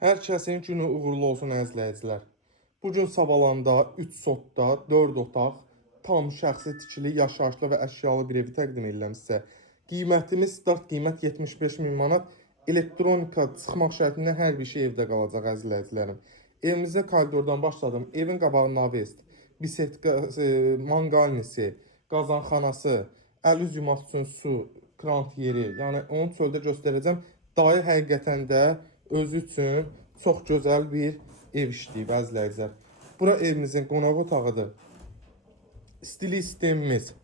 Hər kəsin günü uğurlu olsun əzizləyicilər. Bu gün Sabalanda 3 sotda 4 otaq, tam şəxsi tikili, yaşayışlı və əşyalı bir evi təqdim edirəm sizə. Qiymətimiz start qiymət 75.000 manat. Elektronika çıxmaq şərtində hər bir şey evdə qalacaq əzizləyicilərim. Evimizdə koridordan başladım. Evin qabağı navest, bisetka, manqalnisi, qazanxanası, əl üz yumaq üçün su, krant yeri. Yəni onu çöldə göstərəcəm. Dayı həqiqətən də özü üçün çox gözəl bir ev işləyib əzizləyicilər. Bura evimizin qonaq otağıdır. Stili sistemimiz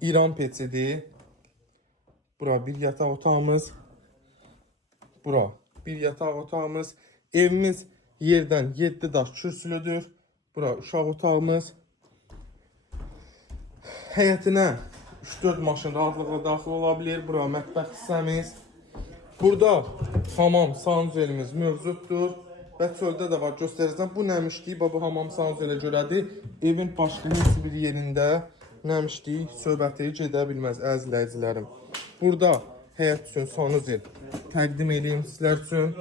İran peçidir. Bura bir yataq otağımız. Bura bir yataq otağımız. Evimiz yerdən 7 daş kürsülüdür. Bura uşaq otağımız. Həyətinə 3-4 maşın rahatlıqla daxil ola bilər. Bura mətbəx hissəmiz. Burada hamam sanuzelimiz mövcuddur və çöldə də var, göstərəcəm. Bu nəmişlik bu hamam sanuzelə görədir. Evin başqa heç bir yerində nəmişlik söhbəti gedə bilməz əzizləyicilərim. Burada həyat üçün sanuzel təqdim edeyim sizlər üçün.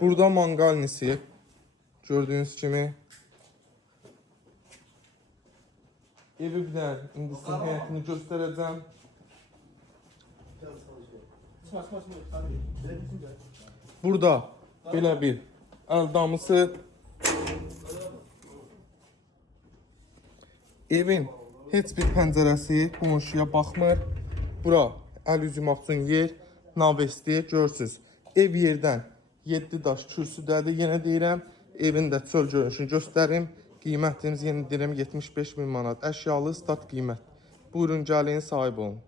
Burada manqalnisi gördüyünüz kimi. Evi bir də indi sizin həyətini göstərəcəm. Burada belə bir əldamısı. Evin heç bir pəncərəsi qonşuya baxmır. Bura əl üz yumaq üçün yer, navesti görürsünüz. Ev yerdən 7 daş kürsüdədir. Yenə deyirəm, evin də çöl görünüşünü göstərim. Qiymətimiz yenə deyirəm 75.000 manat. Əşyalı start qiymət. Buyurun gəlin, sahib olun.